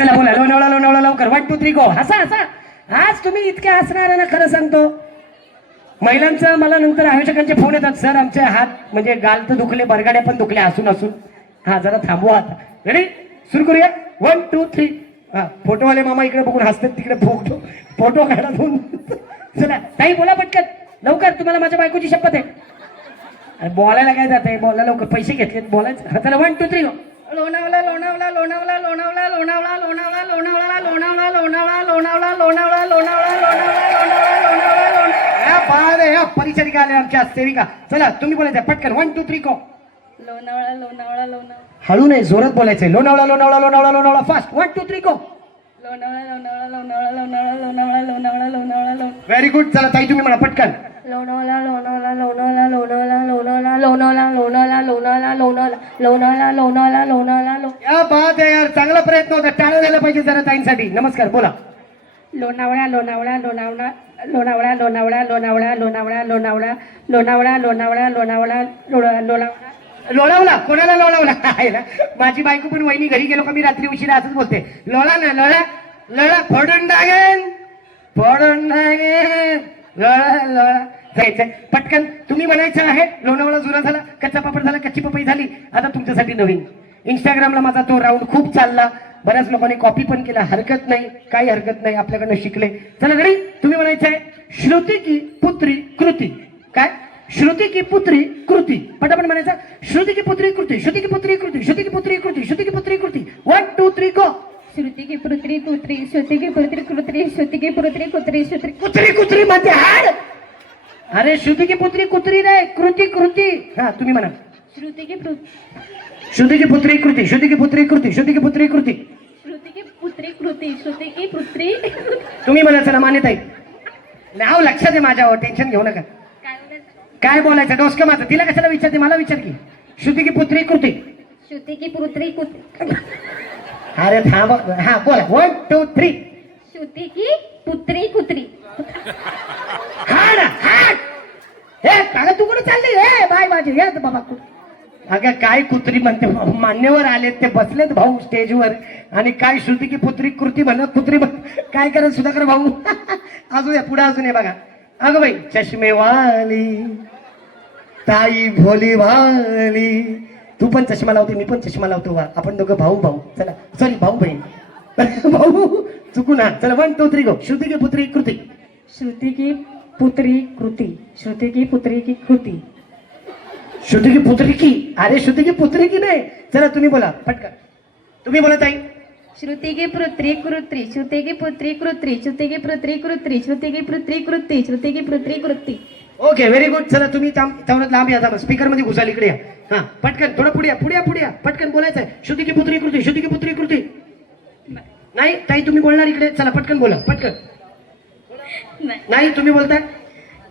चला बोला लोणावळा लोणावळा लवकर 1 2 3 गो. हसा हसा. आज तुम्ही इतके हसणार ना, खरं सांगतो. महिलांचं मला नंतर आयोजकांचे फोन येतात, सर आमचे हात म्हणजे गाल तर दुखले, बरगाड्या पण दुखले हसून हसून. हा जरा थांबवा आता. रेडी सुरू करूया 1 2 3. हा फोटोवाले मामा इकडे बघून हसतात, तिकडे फोटो फोटो काढा दोन. चला ताई बोला पटकन लवकर, तुम्हाला माझ्या बायकोची शपथ आहे. बोलायला काय जात आहे, बोला लवकर, पैसे घेतलेत बोलायचं. चला 1 2 3 गो. लोणावळा लोणावळा लोणावळा लोणावळा लोणावळा लोणावळा लोणावळा लोणावळा लोणावळा लोणावळा लोणावळा लोणावळा लोणावळा लोणावळा या परिचारिका आल्या आमच्या सेविका. चला तुम्ही बोलायचं पटकन 1 2 3 गो. लोणावळा लोणावळा लोणावळा हळू नाही, जोरात बोलायचंय. Lonavala Lonavala Lonavala Lonavala fast 1 2 3 go. Lonavala Lonavala Lonavala Lonavala Lonavala Lonavala Lonavala very good. चला ताई तुम्ही म्हणा पटकन. लोणावळा लोणावळा लोणावळा लोणावळा लोणावळा लोणावळा लोणावळा लोणावळा लोणावळा लोणावळा लोणावळा या बात आहे यार, चांगला प्रयत्न होता. टाळ्या झाला पाहिजे जरा ताईंसाठी. नमस्कार बोला. लोणावळा लोणावळा लोणावळा लोणावळा लोणावळा लोणावळा लोणावळा लोणावळा लोणावळा लोणावळा लोणावळा लोणावळा लोणावला कोणाला लोणावला आहे ना. माझी बायको पण वहिनी घरी गेलो का मी रात्री उशिरा असंच बोलते, लोळा ना लोळा लोळा फोडून टाकेन फोडून टाकेन लोळा लोळा. जायचंय पटकन. तुम्ही म्हणायचं आहे लोणावळा जुना झाला, कच्चा पापड झाला, कच्ची पपई झाली. आता तुमच्यासाठी नवीन इंस्टाग्रामला माझा तो राऊंड खूप चालला, बऱ्याच लोकांनी कॉपी पण केला. हरकत नाही, काही हरकत नाही, आपल्याकडनं शिकले. चला घरी तुम्ही म्हणायचंय श्रुती की पुत्री कृती. काय श्रुती की पुत्री कृती, पटापट म्हणायचं. श्रुती की पुत्री कृती, श्रुती की पुत्री कृती, श्रुती की पुत्री कृती, श्रुती की पुत्री कृती 1 2 3 गो. श्रुती की पुत्री कुत्री श्रुती की पुत्री कुत्री श्रुती की पुत्री कुत्री श्रुती कुत्री कुत्री मध्ये हाड. अरे श्रुती की पुत्री कुत्री नाही, कृती कृती. हा तुम्ही म्हणा. श्रुती की श्रुती की पुत्री कृती, श्रुती की पुत्री कृती, श्रुती की पुत्री कृती. श्रुती की पुत्री कृती श्रुती की पुत्री. तुम्ही म्हणा. चला मान्यता आहे. नाव लक्षात आहे माझ्यावर, टेन्शन घेऊ नका. काय बोलायचं डोसकं माझं, तिला कशाला विचारते, मला विचार की. श्रुती की पुत्री कृती. श्रुती की पुत्री कुत्री. अरे थांब. हा बोला 1 2 3. श्रुती की पुत्री कुत्री. हाड हाड. हे कागद तू कुठे चालली हे बाय माझी हे बाबा. अगं काय कुत्री म्हणते, मान्यवर आलेत ते बसलेत भाऊ स्टेजवर, आणि काय श्रुती की पुत्री कृती म्हणत कुत्री काय करत सुधाकर भाऊ. अजून या पुढे अजून आहे बघा. अगं बाई चष्मेवाली ताई भोली वाली, तू पण चष्मा लावते मी पण चष्मा लावतो, वा आपण दोघं भाऊ भाऊ. चला सॉरी भाऊ बहीण भाऊ चुकून. हा चला 1 2 3 गो. श्रुती की पुत्री कृती. श्रुती की पुत्री कृती श्रुती की पुत्री की कृती. श्रुती की पुत्री की. अरे श्रुती की पुत्री की नाही. चला तुम्ही बोला पटकन. तुम्ही बोला ताई. श्रुती की पुत्री कृत्री श्रुती की पुत्री कृत्री श्रुती की पुत्री कृत्री श्रुती की पुत्री कृती श्रुती की पुत्री कृती. Okay very good. चला तुम्ही तेवढं लांब या, स्पीकर मध्ये घुसाल इकडे या. हा पटकन थोडं पुढे पुढे पुढे पटकन बोलायचं आहे. श्रुती की पुत्री कृती, श्रुती की पुत्री कृती. नाही ताई तुम्ही बोलणार इकडे. चला पटकन बोला पटकन. नाही तुम्ही बोलताय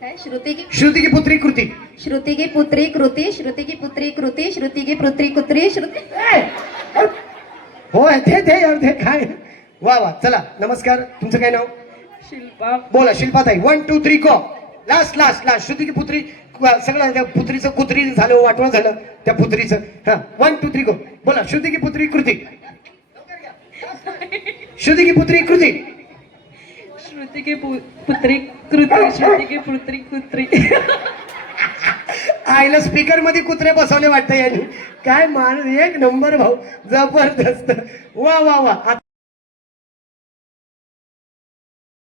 काय. श्रुती श्रुती की पुत्री कृती. श्रुती की पुत्री कृती श्रुती की पुत्री कृती श्रुती की पुत्री कुत्री श्रुती. हो ते काय. वा वा. चला नमस्कार. तुमचं काय नाव. शिल्पा. बोला शिल्पा ताई. 1 2 3 go. Last last last. Shruti की पुत्री सगळं त्या पुत्रीचं कुत्री झालं, वाटवं झालं त्या पुत्रीचं. हा 1 2 3 गो. बोला श्रुती की पुत्री कृती. श्रुती की पुत्री कृती. श्रुती की पुत्री कृती श्रुती की पुत्री कुत्री. आईला स्पीकर मध्ये कुत्रे बसवले वाटतं यांनी. काय मान एक नंबर भाऊ, जबरदस्त. वा वा वा.